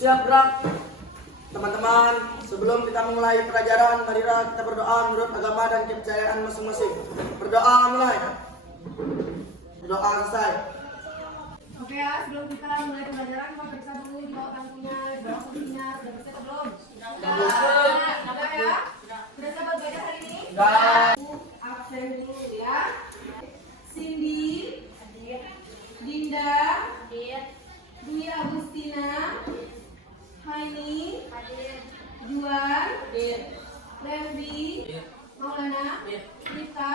Siap gerak. Teman-teman, sebelum kita memulai pelajaran, marilah kita berdoa menurut agama dan kepercayaan masing-masing. Berdoa mulai. Berdoa selesai. Oke ya, sebelum kita mulai pelajaran, mau periksa dulu di bawah bangkunya, di bawah kursinya, sudah bersih atau belum? Sudah ya? Sudah sahabat belajar hari ini? Sudah. Absen dulu ya. Cindy, Dinda, Dwi Agustina, Haini, Juan, Levi, Maulana, Rita,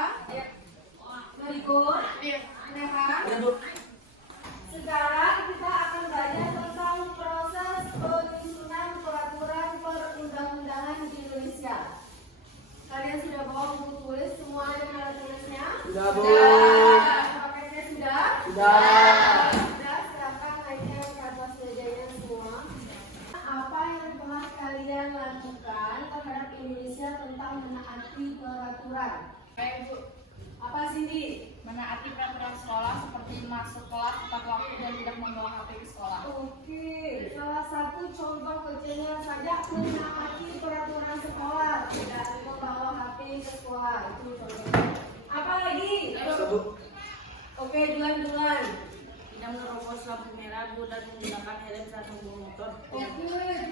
Mariko, Neha. Sekarang kita akan belajar tentang proses penyusunan peraturan perundang-undangan di Indonesia. Kalian sudah bawa buku tulis semua yang ada tulisnya? Sudah, Bu. Paketnya sudah? Sudah. Sudah, silakan naiknya ke atas mejanya semua. Apa yang telah kalian lakukan terhadap Indonesia tentang menaati peraturan? Baik, Bu. Apa Cindy? Menaati peraturan sekolah seperti masuk kelas tepat waktu dan tidak membawa HP ke sekolah. Oke, salah satu contoh kecilnya saja menaati peraturan sekolah, tidak membawa HP ke sekolah. Itu contohnya. Apa lagi? Sebut. Oke, duluan. Tidak menerobos lampu merah, Bu, dan menggunakan helm saat membawa motor. Oke,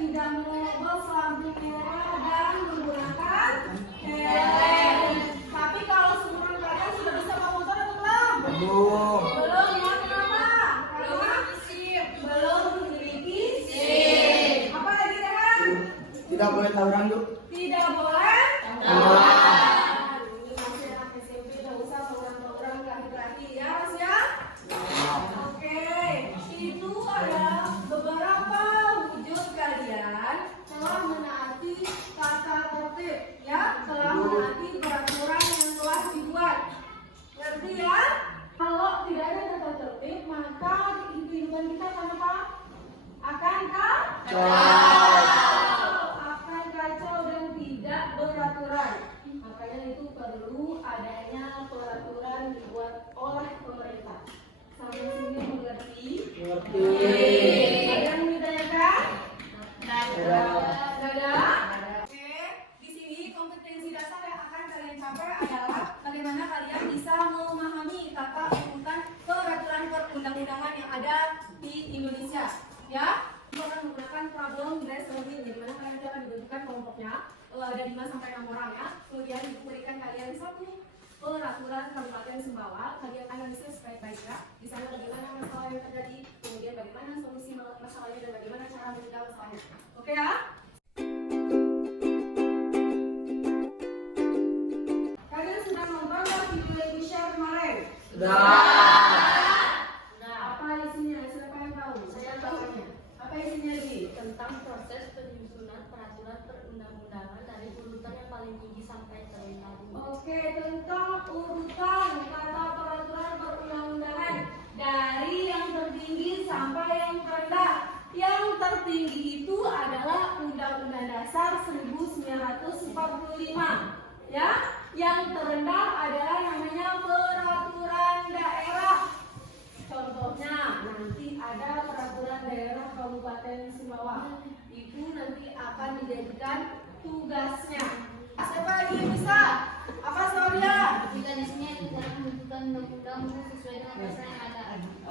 tidak menerobos lampu merah dan menggunakan helm. Tapi kalau semua kalian sudah bisa bawa motor atau belum? Belum. Belum, ya kenapa? Karena belum memiliki SIM. Apa lagi kan? Tidak boleh tawuran, Bu. Tidak boleh. Ini masih anak SMP, tidak usah program-program laki-laki ya, Mas ya. Oke, itu adalah beberapa wujud kalian telah menaati tata tertib, ya, telah menaati peraturan yang telah dibuat. Ngerti ya? Kalau tidak ada tata tertib, maka kehidupan kita akan apa? Akan kacau, akan kacau dan tidak beraturan. Makanya itu perlu adanya peraturan dibuat oleh pemerintah. Sampai sini mengerti? Mengerti. Ada yang ditanyakan? Sudah. Dadah. Oke, di sini kompetensi dasar yang akan kalian capai adalah bagaimana kalian bisa memahami tata urutan peraturan perundang-undangan yang ada di Indonesia. Ya, kita akan menggunakan problem based learning. Di mana kalian nanti akan dibentukkan kelompoknya ada 5 sampai 6 orang ya. Kemudian diberikan kalian satu peraturan Kabupaten Sumbawa, kalian analisis baik-baiknya. Di sana bagaimana masalah yang terjadi, kemudian bagaimana solusi masalahnya dan bagaimana cara mencegah masalahnya. Oke ya? Kalian sudah nonton nggak video yang di-share kemarin? Sudah. Apa isinya? Siapa yang tahu? Saya tahu. Apa isinya lagi? Tentang proses penyusunan peraturan perundang-undangan dari urutan yang paling tinggi sampai terendah. Oke, tentang urutan kata peraturan perundang-undangan dari yang tertinggi sampai yang terendah. Yang tertinggi itu adalah Undang-Undang Dasar 1945, ya. Yang terendah adalah namanya peraturan daerah. Contohnya nanti ada peraturan daerah Kabupaten Sumbawa. Itu nanti akan dijadikan tugasnya. Siapa lagi yang bisa? Apa soalnya? Mekanisme tidak menentukan undang-undang sesuai dengan pasal yang ada.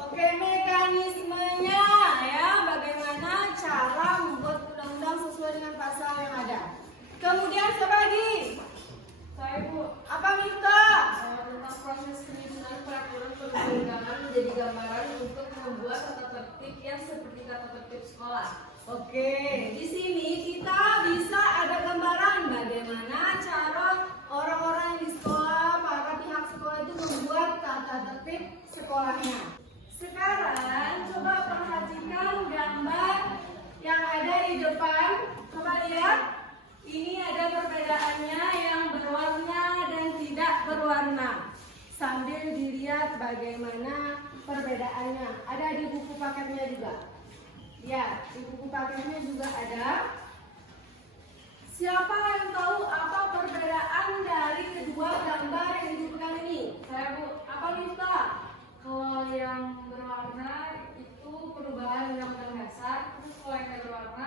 Oke, mekanismenya ya, bagaimana cara membuat undang-undang sesuai dengan pasal yang ada. Kemudian siapa lagi? Saya, Bu. Apa Mifta? Tentang proses penyusunan peraturan perundang-undangan menjadi gambaran untuk membuat tata tertib yang seperti tata tertib sekolah. Oke, di sini kita bisa ada gambaran bagaimana cara orang-orang di sekolah, para pihak sekolah itu membuat tata tertib sekolahnya. Sekarang coba perhatikan gambar yang ada di depan. Coba lihat, ini ada perbedaannya yang berwarna dan tidak berwarna. Sambil dilihat bagaimana perbedaannya. Ada di buku paketnya juga. Ya, di buku paketnya juga ada. Siapa yang tahu apa perbedaan dari kedua gambar yang dibutuhkan ini? Saya, Bu. Apa Mifta? Kalau yang berwarna itu perubahan undang-undang dasar, terus kalau yang berwarna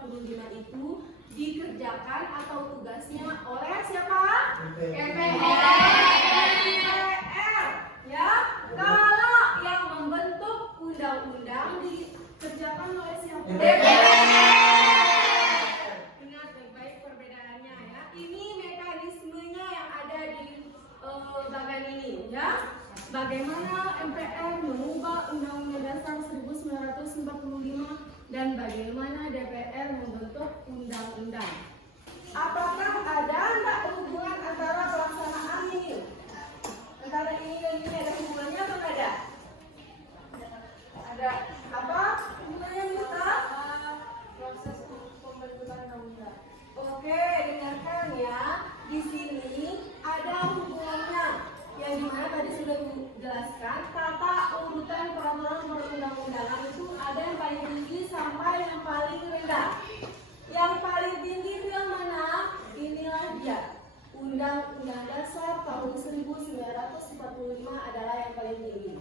145 itu dikerjakan atau tugasnya oleh siapa? MPR. Ya, kalau yang membentuk undang-undang dikerjakan oleh siapa? Ingat baik-baik perbedaannya ya. Ini mekanismenya yang ada di bagian ini ya. Bagaimana MPR mengubah Undang-Undang Dasar 1945 dan bagaimana DPR membentuk undang-undang. Apakah ada enggak hubungan antara pelaksanaan ini? Antara ini dan ini ada hubungannya atau enggak ada? Ada. Apa hubungannya Mita? Proses pembentukan undang-undang. Oke, dengarkan ya. Di sini ada hubungannya. Yang dimana tadi sudah dijelaskan, tata urutan peraturan perundang-undangan itu ada yang paling tinggi sampai yang paling rendah. Yang paling tinggi itu yang mana? Inilah dia. Undang-Undang Dasar tahun 1945 adalah yang paling tinggi.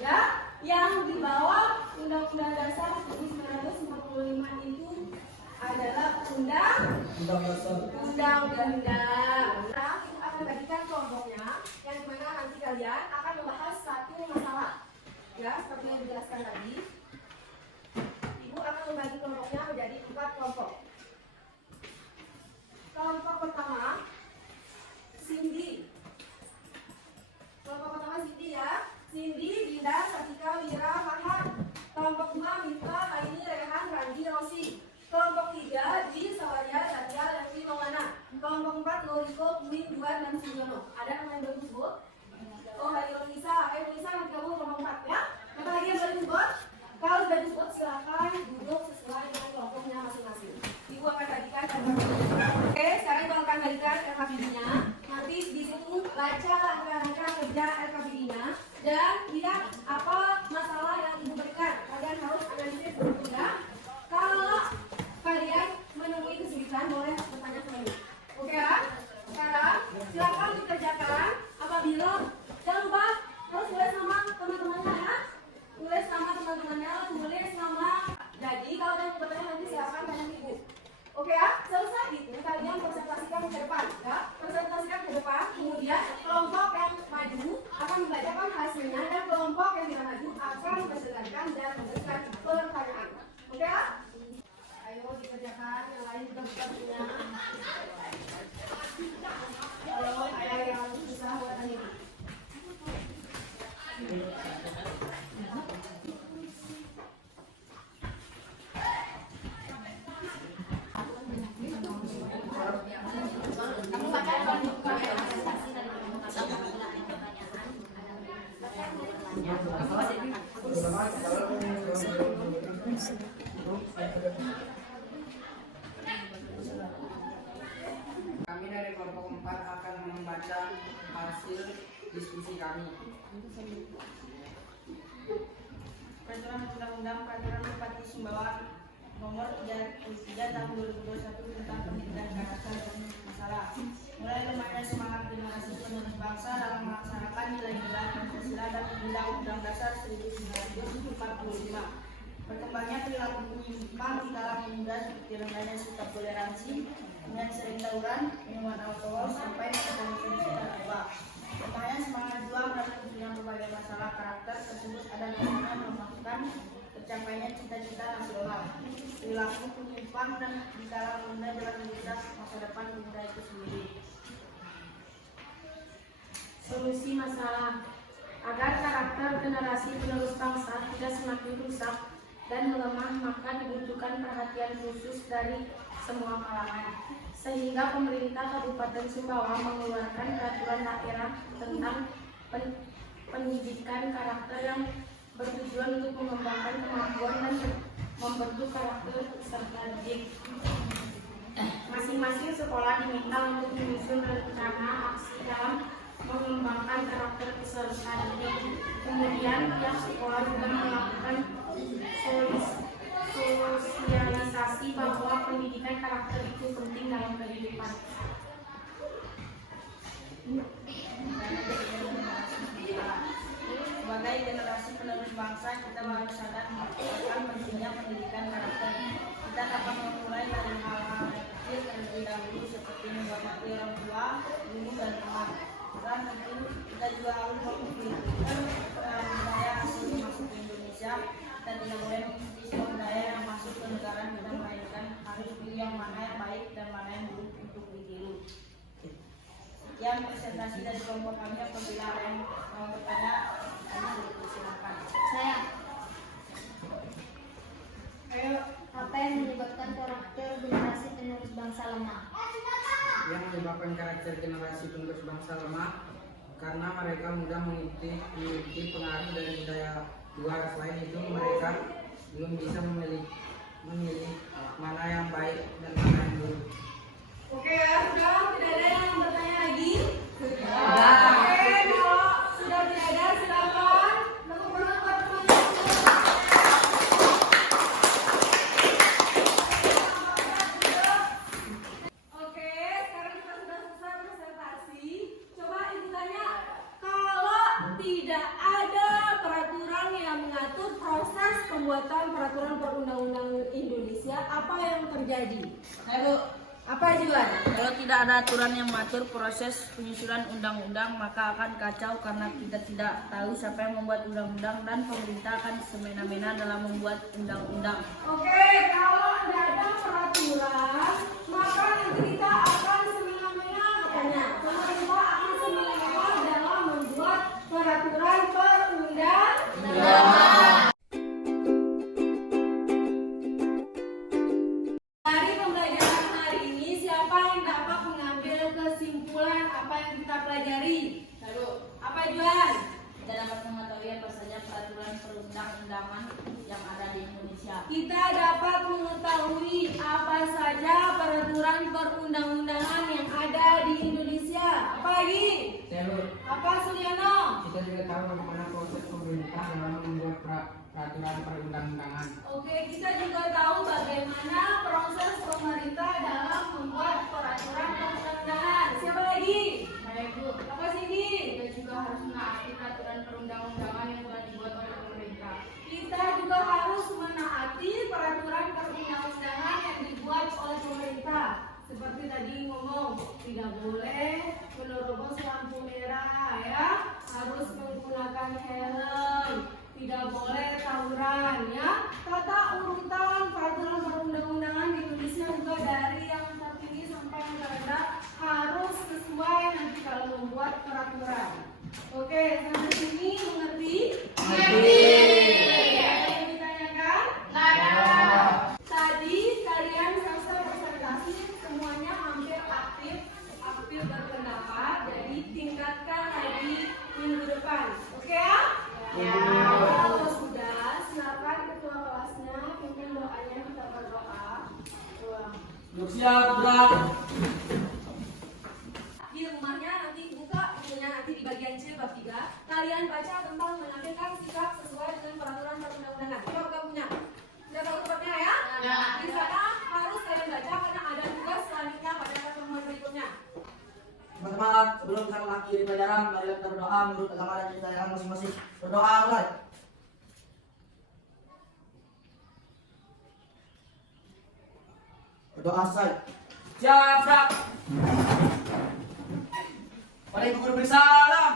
Ya, yang di bawah Undang-Undang Dasar 1945 itu adalah undang-undang. Nah, kita akan bagikan kelompoknya, yang dimana nanti kalian akan membahas satu masalah. Ya, seperti yang dijelaskan tadi. Ibu akan membagi kelompoknya menjadi 4 kelompok. Kelompok pertama, Cindy. Kelompok pertama Cindy ya. Cindy, Dinda, Satika, Wira, Farhan. Kelompok 2, Mita, Aini, Rehan, Randi, Rosi. Kelompok 3, Di, Sawarya, Satya, Levi, Maulana. Kelompok 4, Noriko, Min, Duan, dan Sujono. Ada nama yang belum disebut? Oh, Hari Nisa. Ayo Nisa, nanti kamu kelompok 4 ya. Apa lagi yang belum disebut? Kalau sudah disebut silakan duduk sesuai dengan kelompoknya masing-masing. Ibu akan bagikan Oke, sekarang ibu akan bagikan RKPD-nya. Nanti di situ baca langkah-langkah kerja RKPD-nya dan lihat apa masalah yang ibu berikan. Kalian harus analisis dulu ya. Kalau kalian menemui kesulitan, boleh bertanya sama ibu. Oke ya? Sekarang silakan dikerjakan. Apabila jangan lupa harus tulis nama teman-temannya ya. Tulis nama teman-temannya, tulis nama. Jadi kalau ada yang bertanya nanti silakan tanya ibu. Oke ya? Selesai itu kalian presentasikan ke depan ya. Presentasikan ke depan. Kemudian kelompok yang maju akan membacakan hasilnya dan kelompok yang tidak maju akan mendengarkan dan memberikan pertanyaan. Oke ya? Ayo dikerjakan, yang lain juga bisa punya. Kalau ada yang susah buat tanya. Kami dari kelompok 4 akan membaca hasil diskusi kami. Peraturan Undang-Undang Peraturan Bupati Sumbawa Nomor 33 Tahun 2021 tentang pendidikan karakter dan masalah. Mulai lemahnya semangat generasi penerus bangsa dalam melaksanakan nilai-nilai Pancasila dan Undang-Undang Dasar 1945. Berkembangnya perilaku penyimpang di kalangan muda seperti rendahnya sikap toleransi, dengan sering tawuran, minuman alkohol, sampai konsumsi narkoba. Lemahnya semangat juang dan munculnya berbagai masalah karakter tersebut ada dasarnya melakukan tercapainya cita-cita nasional. Perilaku penyimpang dan di kalangan muda dalam merusak masa depan pemuda itu sendiri. Solusi masalah agar karakter generasi penerus bangsa tidak semakin rusak dan melemah, maka dibutuhkan perhatian khusus dari semua kalangan, sehingga pemerintah Kabupaten Sumbawa mengeluarkan peraturan daerah tentang pendidikan karakter yang bertujuan untuk mengembangkan kemampuan dan membentuk karakter peserta didik. Masing-masing sekolah diminta untuk menyusun rencana aksi dalam mengembangkan karakter peserta didik. Kemudian pihak sekolah juga melakukan sosialisasi bahwa pendidikan karakter itu penting dalam kehidupan. Sebagai generasi penerus bangsa, kita harus sadar akan pentingnya pendidikan karakter. Kita dapat memulai ilmu dan teman. Dan tentu kita juga harus memikirkan budaya asing yang masuk ke Indonesia. Kita tidak boleh mengikuti semua budaya yang masuk ke negara kita, melainkan harus pilih yang mana yang baik dan mana yang buruk untuk ditiru. Sekian presentasi dari kelompok kami. Apabila ada yang mau bertanya, kami silakan. Saya. Ayo, apa yang menyebabkan karakter generasi penerus bangsa lemah? Yang menyebabkan karakter generasi penerus bangsa lemah karena mereka mudah mengikuti pengaruh dari budaya luar. Selain itu, mereka belum bisa memilih mana yang baik dan mana yang buruk. Oke ya, sudah tidak ada yang bertanya lagi? Sudah. Oke, kalau sudah tidak ada, silakan. Tepuk tangan buat teman-teman. Oke, sekarang kita sudah selesai presentasi. Coba ibu tanya, kalau tidak ada peraturan yang mengatur proses pembuatan peraturan perundang-undangan Indonesia, apa yang terjadi? Ayo, Apa Juan? kalau tidak ada aturan yang mengatur proses penyusunan undang-undang, maka akan kacau karena kita tidak tahu siapa yang membuat undang-undang dan pemerintah akan semena-mena dalam membuat undang-undang. Oke, kalau tidak ada peraturan, maka nanti kita akan semena-mena katanya. Pemerintah akan semena-mena dalam membuat peraturan perundang-undangan. Dari pembelajaran hari ini, siapa yang dapat mengambil kesimpulan apa yang kita pelajari? Lalu, apa Juan? Kita dapat mengetahui apa saja peraturan perundang-undangan yang ada di Indonesia. Kita dapat mengetahui apa saja peraturan perundang-undangan yang ada di Indonesia. Apa lagi? Terus, Apa Suliano? kita juga tahu bagaimana proses pemerintah dalam membuat peraturan perundang-undangan. Oke, kita juga tahu bagaimana proses pemerintah dalam membuat peraturan perundang-undangan. Siapa lagi? Saya Bu, Apa Cindy? kita juga harus menaati peraturan perundang-undangan yang telah dibuat oleh pemerintah. Kita juga harus menaati peraturan perundang-undangan yang dibuat oleh pemerintah. Seperti tadi ngomong, tidak boleh menerobos lampu merah ya, harus menggunakan helm, tidak boleh tawuran ya. Tata urutan peraturan perundang-undangan di Indonesia juga dari yang tertinggi sampai yang terendah harus sesuai nanti kalau membuat peraturan. Oke, sampai sini mengerti? Ada yang ditanyakan? Tadi kalian selesai presentasi semuanya hampir aktif berpendapat. Jadi tingkatkan lagi minggu depan. Oke ya? Kalau sudah, silakan ketua kelasnya pimpin doanya, kita berdoa. Siap, gerak. Di rumahnya nanti buka bukunya nanti di bagian C bab 3. Kalian baca tentang menampilkan sikap sesuai dengan peraturan perundang-undangan. Coba buka bukunya. Sudah tahu tempatnya ya? Di sana harus kalian baca karena ada tugas selanjutnya pada pertemuan berikutnya. Teman-teman, sebelum kita mengakhiri pelajaran, mari kita berdoa menurut agama dan kepercayaan masing-masing. Berdoa mulai. Berdoa selesai. Siap, siap. Mari guru bersalam.